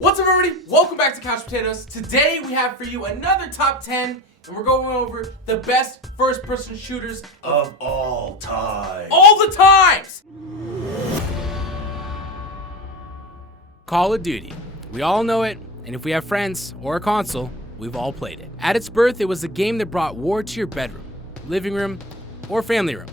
What's up, everybody? Welcome back to Couch Potatoes. Today we have for you another top 10, and we're going over the best first-person shooters of all time. All the times! Call of Duty. We all know it, and if we have friends or a console, we've all played it. At its birth, it was a game that brought war to your bedroom, living room, or family room,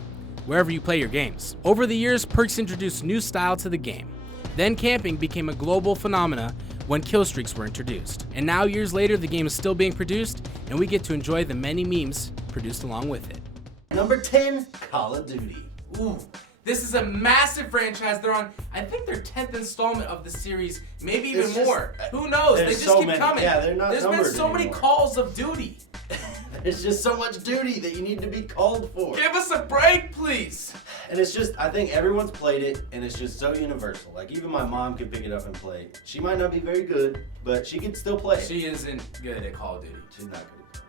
wherever you play your games. Over the years, perks introduced new style to the game. Then camping became a global phenomena when kill streaks were introduced. And now, years later, the game is still being produced, and we get to enjoy the many memes produced along with it. Number 10, Call of Duty. Ooh, this is a massive franchise. They're on, I think, their 10th installment of the series, maybe even more. Who knows? They just keep coming. Yeah, they're not There's been so many calls of duty. There's just so much duty that you need to be called for. Give us a break, please. And it's just, I think everyone's played it, and it's just so universal. Like, even my mom could pick it up and play it. She might not be very good, but she could still play it. She isn't good at Call of Duty. She's not good at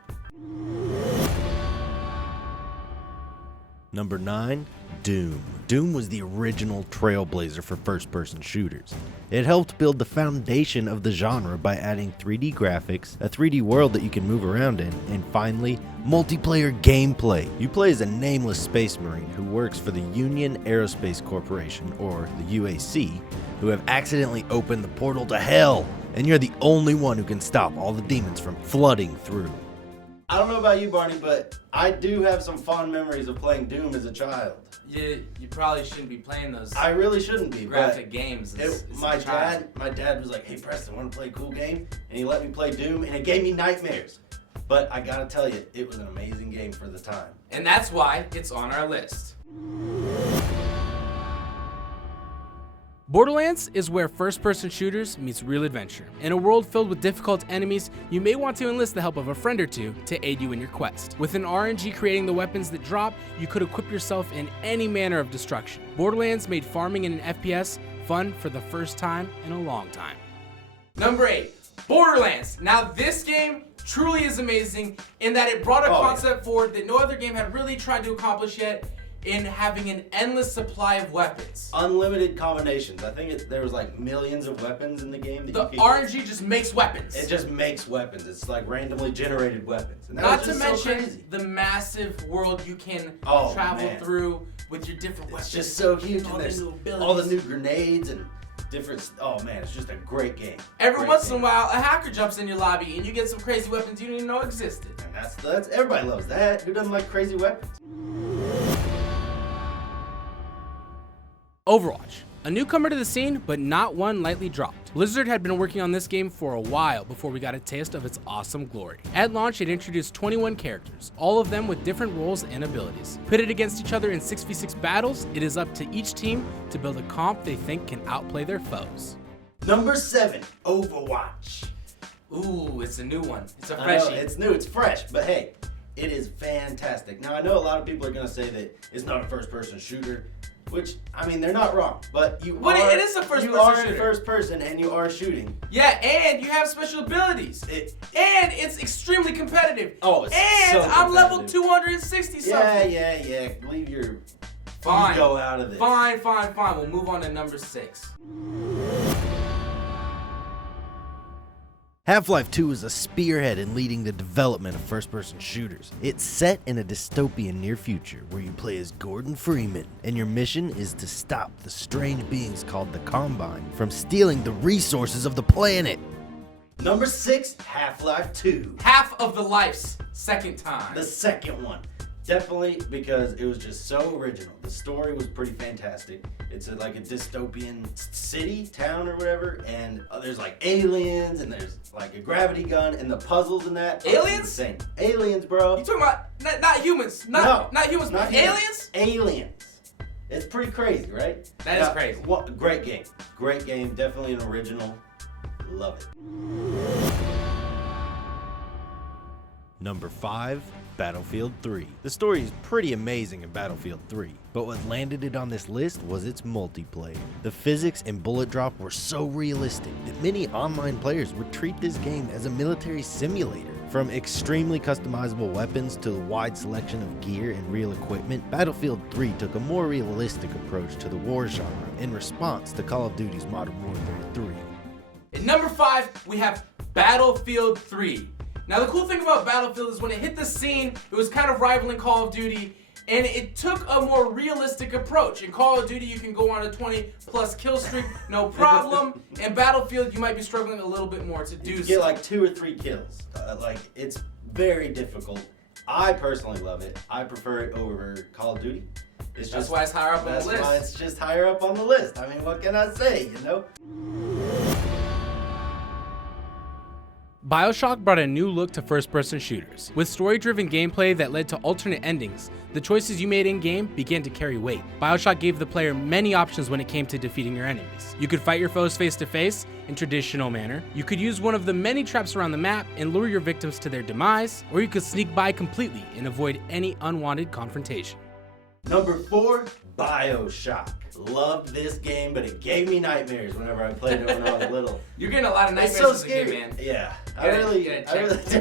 it. Number 9, Doom. Doom was the original trailblazer for first-person shooters. It helped build the foundation of the genre by adding 3D graphics, a 3D world that you can move around in, and finally, multiplayer gameplay. You play as a nameless space marine who works for the Union Aerospace Corporation, or the UAC, who have accidentally opened the portal to hell, and you're the only one who can stop all the demons from flooding through. I don't know about you, Barney, but I do have some fond memories of playing Doom as a child. You probably shouldn't be playing those. I really shouldn't be. Graphic games. My dad was like, "Hey Preston, want to play a cool game?" And he let me play Doom, and it gave me nightmares. But I gotta tell you, it was an amazing game for the time. And that's why it's on our list. Borderlands is where first-person shooters meets real adventure. In a world filled with difficult enemies, you may want to enlist the help of a friend or two to aid you in your quest. With an RNG creating the weapons that drop, you could equip yourself in any manner of destruction. Borderlands made farming in an FPS fun for the first time in a long time. Number 8, Borderlands. Now this game truly is amazing in that it brought a concept forward that no other game had really tried to accomplish yet, in having an endless supply of weapons. Unlimited combinations. I think there was like millions of weapons in the game. The RNG just makes weapons. It just makes weapons. It's like randomly generated weapons. And that Not was to just mention the massive world you can travel through with your different weapons. It's just so huge. All And there's the new abilities. all the new grenades and different. Oh man, it's just a great game. Every once in a while, a hacker jumps in your lobby and you get some crazy weapons you didn't even know existed. And that's everybody loves that. Who doesn't like crazy weapons? Overwatch. A newcomer to the scene, but not one lightly dropped. Blizzard had been working on this game for a while before we got a taste of its awesome glory. At launch, it introduced 21 characters, all of them with different roles and abilities. Pitted against each other in 6v6 battles, it is up to each team to build a comp they think can outplay their foes. Number 7, Overwatch. Ooh, it's a new one. It's a freshie. I know, it's new, it's fresh, but hey, it is fantastic. Now I know a lot of people are gonna say that it's not a first-person shooter, which, I mean, they're not wrong, but it is a first-person shooter. You are in first person and you are shooting. Yeah, and you have special abilities. And it's extremely competitive. Oh, it's and so I'm level 260 something. Yeah. Leave your Fine. ego out of this. Fine. We'll move on to number 6. Half-Life 2 is a spearhead in leading the development of first-person shooters. It's set in a dystopian near future where you play as Gordon Freeman, and your mission is to stop the strange beings called the Combine from stealing the resources of the planet. Number 6, Half-Life 2. Half of the Life's second time. The second one. Definitely because it was just so original. The story was pretty fantastic. It's like a dystopian city, town, or whatever, and there's like aliens, and there's like a gravity gun, and the puzzles in that. Aliens? Insane. Aliens, bro. You talking about not humans? Not humans, but aliens? Aliens. It's pretty crazy, right? That is crazy. Great game. Great game. Definitely an original. Love it. Number 5, Battlefield 3. The story is pretty amazing in Battlefield 3, but what landed it on this list was its multiplayer. The physics and bullet drop were so realistic that many online players would treat this game as a military simulator. From extremely customizable weapons to the wide selection of gear and real equipment, Battlefield 3 took a more realistic approach to the war genre in response to Call of Duty's Modern Warfare 3. It Number 5, we have Battlefield 3. Now the cool thing about Battlefield is when it hit the scene, it was kind of rivaling Call of Duty, and it took a more realistic approach. In Call of Duty, you can go on a 20+ kill streak, no problem. In Battlefield, you might be struggling a little bit more to do so. Get like 2 or 3 kills. Like, it's very difficult. I personally love it. I prefer it over Call of Duty. That's why it's higher up on the list. That's why it's just higher up on the list. I mean, what can I say, you know? Bioshock brought a new look to first-person shooters. With story-driven gameplay that led to alternate endings, the choices you made in-game began to carry weight. Bioshock gave the player many options when it came to defeating your enemies. You could fight your foes face-to-face in traditional manner, you could use one of the many traps around the map and lure your victims to their demise, or you could sneak by completely and avoid any unwanted confrontation. Number 4, Bioshock. Loved this game, but it gave me nightmares whenever I played it when I was little. You're getting a lot of nightmares It's so as a kid, scary. man. Yeah, I really did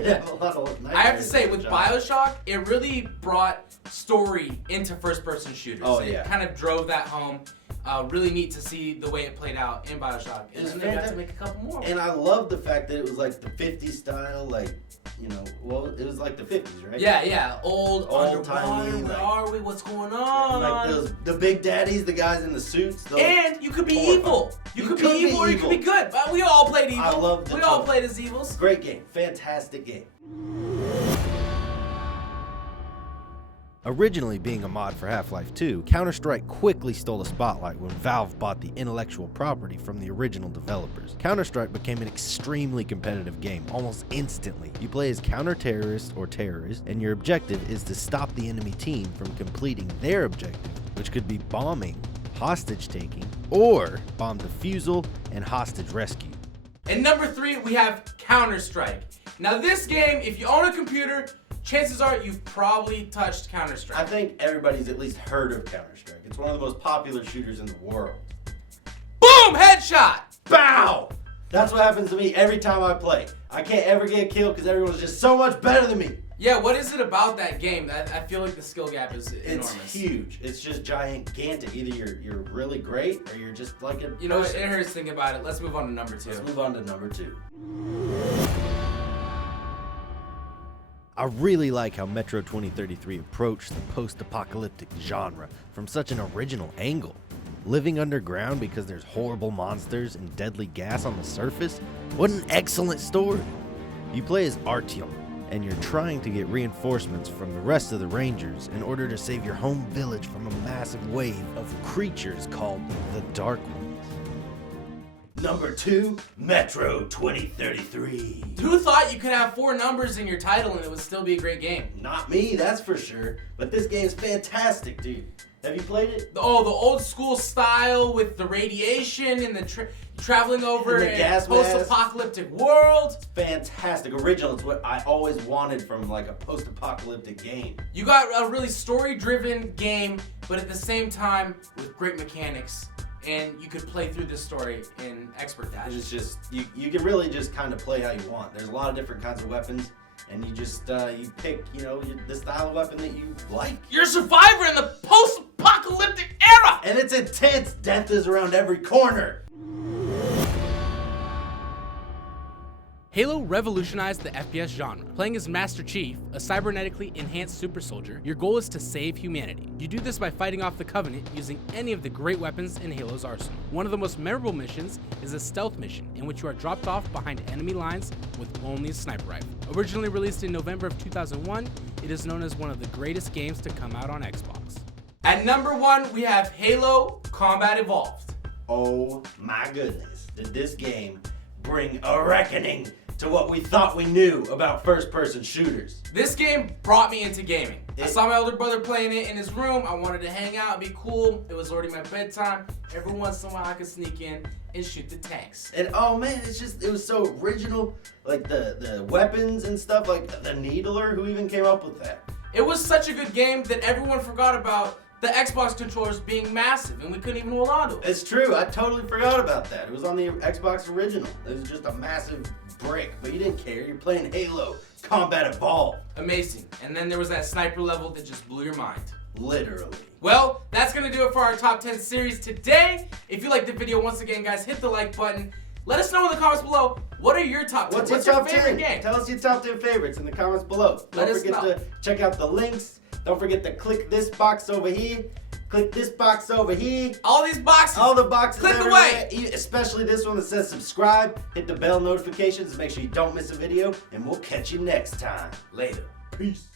have a lot of nightmares. I have to say, with Bioshock, it really brought story into first-person shooters. Oh, yeah. It kind of drove that home. Really neat to see the way it played out in Bioshock. And then they got to make a couple more. And I love the fact that it was like the 50s style, like, you know, well, it was like the 50s, right? Yeah. Old timey. Where are we? What's going on? Like the big daddies, the guys in the suits. And you could be evil. You could be evil or you could be good. But we all played evil. I love We all played as evils. Great game. Fantastic game. Originally being a mod for Half-Life 2, CounterStrike quickly stole the spotlight when Valve bought the intellectual property from the original developers. CounterStrike became an extremely competitive game almost instantly. You play as counter-terrorist or terrorist, and your objective is to stop the enemy team from completing their objective, which could be bombing, hostage-taking, or bomb defusal and hostage rescue. And number 3, we have CounterStrike. Now this game, if you own a computer, chances are you've probably touched CounterStrike. I think everybody's at least heard of CounterStrike. It's one of the most popular shooters in the world. Boom! Headshot! Bow! That's what happens to me every time I play. I can't ever get a kill because everyone's just so much better than me. Yeah, what is it about that game? I feel like the skill gap is enormous. It's huge. It's just gigantic. Either you're really great or you're just like a You know what? It hurts thinking about it. Let's move on to number 2. Let's move on to number 2. I really like how Metro 2033 approached the post-apocalyptic genre from such an original angle. Living underground because there's horrible monsters and deadly gas on the surface? What an excellent story! You play as Artyom, and you're trying to get reinforcements from the rest of the Rangers in order to save your home village from a massive wave of creatures called the Dark Ones. Number 2, Metro 2033. Who thought you could have 4 numbers in your title and it would still be a great game? Not me, that's for sure. But this game's fantastic, dude. Have you played it? The old school style with the radiation and the traveling over And the a gas post-apocalyptic world. Fantastic. Original. It's what I always wanted from like a post-apocalyptic game. You got a really story-driven game, but at the same time with great mechanics. And you could play through this story in expert dash. It's just, you can really just kind of play how you want. There's a lot of different kinds of weapons, and you just, you pick, you know, the style of weapon that you like. You're a survivor in the post-apocalyptic era! And it's intense. Death is around every corner. Halo revolutionized the FPS genre. Playing as Master Chief, a cybernetically enhanced super soldier, your goal is to save humanity. You do this by fighting off the Covenant using any of the great weapons in Halo's arsenal. One of the most memorable missions is a stealth mission in which you are dropped off behind enemy lines with only a sniper rifle. Originally released in November of 2001, it is known as one of the greatest games to come out on Xbox. At number 1, we have Halo Combat Evolved. Oh my goodness, did this game bring a reckoning to what we thought we knew about first-person shooters. This game brought me into gaming. I saw my older brother playing it in his room. I wanted to hang out and be cool. It was already my bedtime. Every once in a while I could sneak in and shoot the tanks. And oh man, it was so original. Like the weapons and stuff, like the Needler, who even came up with that? It was such a good game that everyone forgot about the Xbox controllers being massive and we couldn't even hold on to it. It's true, I totally forgot about that. It was on the Xbox original. It was just a massive brick, but you didn't care. You're playing Halo Combat Evolved. Amazing. And then there was that sniper level that just blew your mind. Literally. Well, that's going to do it for our top 10 series today. If you liked the video, once again, guys, hit the like button. Let us know in the comments below, what are your top 10? What's your top favorite 10? game? Tell us your top 10 favorites in the comments below. Let Don't us forget know. to check out the links. Don't forget to click this box over here. Click this box over here. All these boxes. All the boxes Click everywhere, especially this one that says subscribe. Hit the bell notifications to make sure you don't miss a video. And we'll catch you next time. Later. Peace.